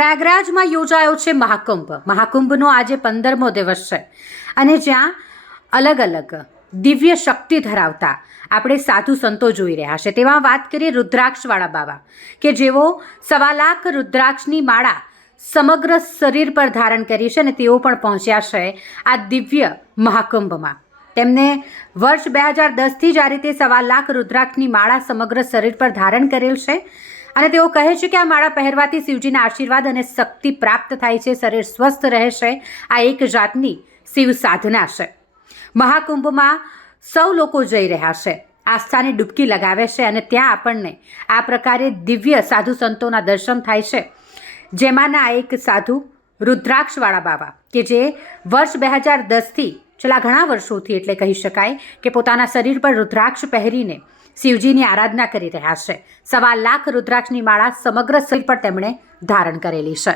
પ્રયાગરાજમાં યોજાયો છે મહાકુંભ. મહાકુંભનો આજે પંદરમો દિવસ છે. અને જ્યાં અલગ અલગ દિવ્ય શક્તિ ધરાવતા આપણે સાધુ સંતો જોઈ રહ્યા છે. તેમાં વાત કરીએ રુદ્રાક્ષવાળા બાબા કે જેઓ સવા લાખ રુદ્રાક્ષની માળા સમગ્ર શરીર પર ધારણ કરી છે અને તેઓ પણ પહોંચ્યા છે આ દિવ્ય મહાકુંભમાં. તેમને વર્ષ બે હજાર દસથી જ આ રીતે સવા લાખ રુદ્રાક્ષની માળા સમગ્ર શરીર પર ધારણ કરેલ છે. અને તેઓ કહે છે કે આ માળા પહેરવાથી શિવજીના આશીર્વાદ અને શક્તિ પ્રાપ્ત થાય છે, શરીર સ્વસ્થ રહેશે, આ એક જાતની શિવ સાધના છે. મહાકુંભમાં સૌ લોકો જઈ રહ્યા છે. આસ્થાની ડૂબકી લગાવે છે અને ત્યાં આપણને આ પ્રકારે દિવ્ય સાધુ સંતોના દર્શન થાય છે. જેમાંના એક સાધુ રુદ્રાક્ષવાળા બાબા કે જે વર્ષ બે હજાર દસથી છેલ્લા ઘણા વર્ષોથી એટલે કહી શકાય કે પોતાના શરીર પર રુદ્રાક્ષ પહેરીને શિવજીની આરાધના કરી રહ્યા છે. સવા લાખ રુદ્રાક્ષની માળા સમગ્ર શરીર પર તેમણે ધારણ કરેલી છે.